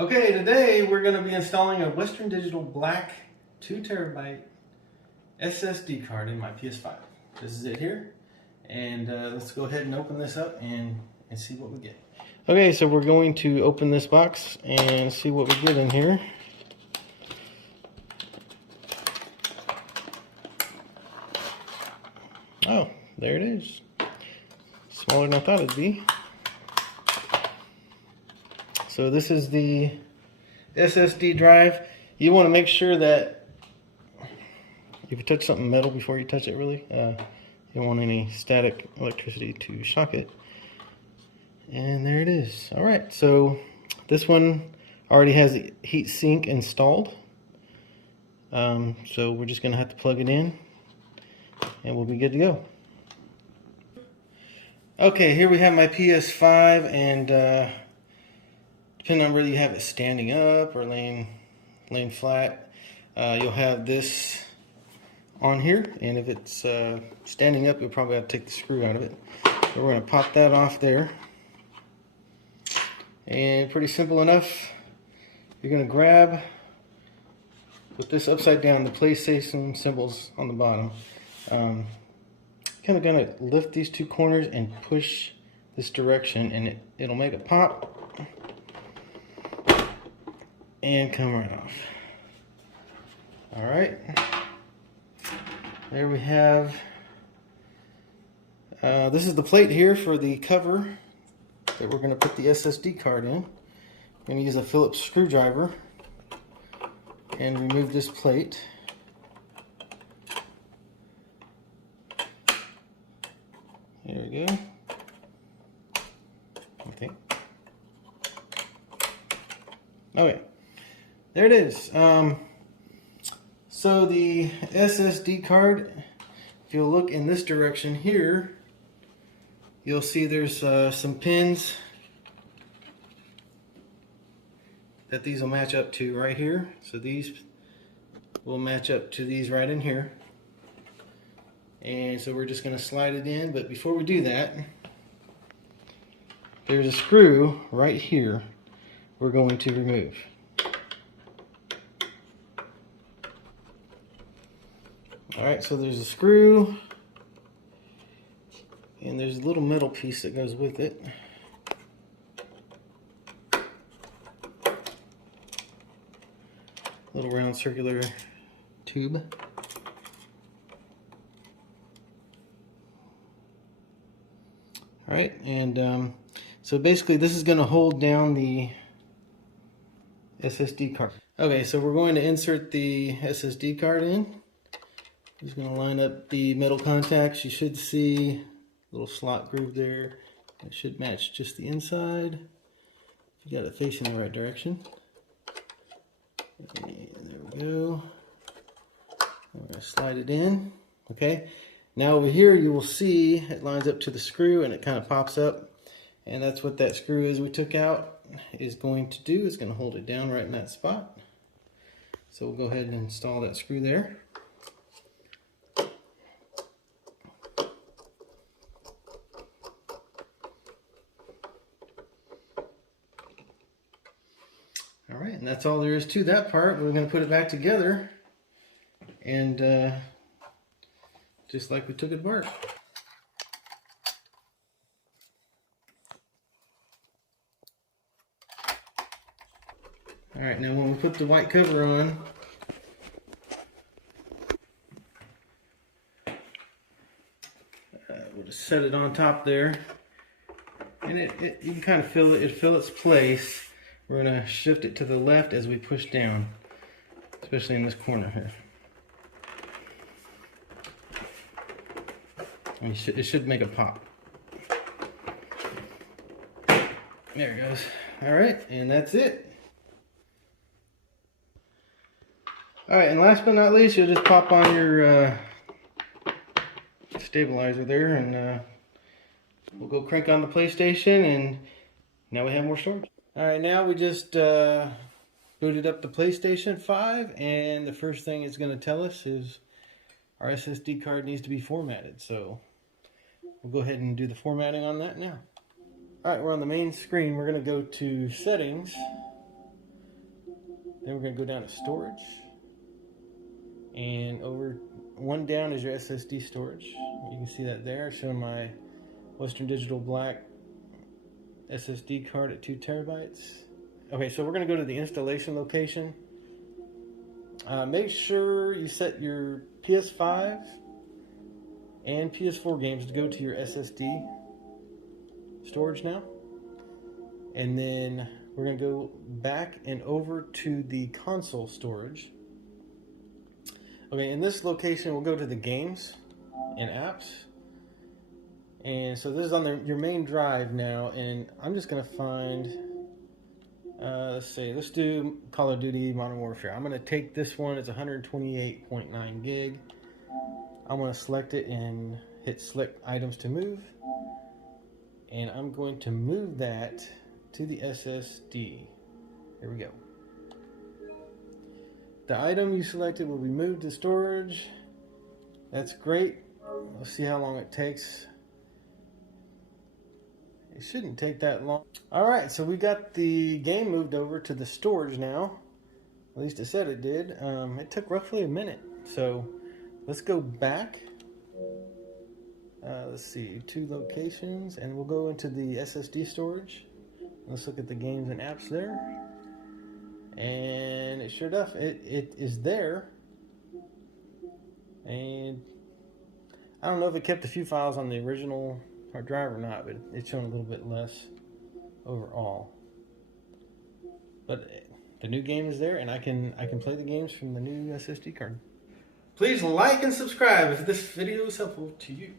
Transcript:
Okay, today we're going to be installing a Western Digital Black 2TB SSD card in my PS5. This is it here, and let's go ahead and open this up and see what we get. Okay, so we're going to open this box and see what we get in here. Oh, there it is. Smaller than I thought it'd be. So this is the SSD drive. You want to make sure that if you touch something metal before you touch it, really, you don't want any static electricity to shock it. And there it is. All right, so this one already has the heat sink installed. So we're just going to have to plug it in and we'll be good to go. Okay, here we have my PS5, and depending on whether you have it standing up or laying flat, you'll have this on here, and if it's standing up, you'll probably have to take the screw out of it. So we're going to pop that off there, and pretty simple enough. You're going to grab, with this upside down, the PlayStation symbols on the bottom. Kind of going to lift these two corners and push this direction, and it'll make it pop and come right off. Alright, there we have, this is the plate here for the cover that we're going to put the SSD card in. I'm going to use a Phillips screwdriver and remove this plate. There we go. Okay. Okay. There it is. So the SSD card, if you'll look in this direction here, you'll see there's some pins that these will match up to right here. So these will match up to these right in here. And so we're just going to slide it in, but before we do that, there's a screw right here we're going to remove. Alright, so there's a screw, and there's a little metal piece that goes with it. Little round circular tube. Alright, and so basically this is going to hold down the SSD card. Okay, so we're going to insert the SSD card in. Just going to line up the metal contacts. You should see a little slot groove there. It should match just the inside. If you got it facing the right direction. Okay, there we go. We're going to slide it in. Okay. Now over here you will see it lines up to the screw and it kind of pops up, and that's what that screw is we took out is going to do. It's going to hold it down right in that spot. So we'll go ahead and install that screw there. Alright, and that's all there is to that part. We're going to put it back together and just like we took it apart. Alright, now when we put the white cover on, we'll just set it on top there, and you can kind of feel it, fill its place. We're going to shift it to the left as we push down, especially in this corner here. And it should make a pop. There it goes. Alright, and that's it. Alright, and last but not least, you'll just pop on your stabilizer there, and we'll go crank on the PlayStation, and now we have more storage. Alright, now we just booted up the PlayStation 5, and the first thing it's going to tell us is our SSD card needs to be formatted. So we'll go ahead and do the formatting on that now. Alright, we're on the main screen. We're going to go to Settings, Then we're going to go down to storage. And over one down is your SSD storage. You can see that there, showing my Western Digital Black SSD card at 2 terabytes. Okay, so we're going to go to the installation location. Make sure you set your PS5 and PS4 games to go to your SSD storage now. And then we're going to go back and over to the console storage. Okay, in this location, we'll go to the games and apps. And so this is on your main drive now, and I'm just going to find, let's do Call of Duty Modern Warfare. I'm going to take this one, it's 128.9 gig. I'm going to select it and hit select items to move. And I'm going to move that to the SSD. Here we go. The item you selected will be moved to storage. That's great. Let's see how long it takes. It shouldn't take that long. Alright, so we got the game moved over to the storage now. At least it said it did. It took roughly a minute. So let's go back. Let's see, 2 locations, and we'll go into the SSD storage. Let's look at the games and apps there. And it sure enough, it is there. And I don't know if it kept a few files on the original hard drive or not, but it's showing a little bit less overall. But the new game is there, and I can play the games from the new SSD card. Please like and subscribe if this video is helpful to you.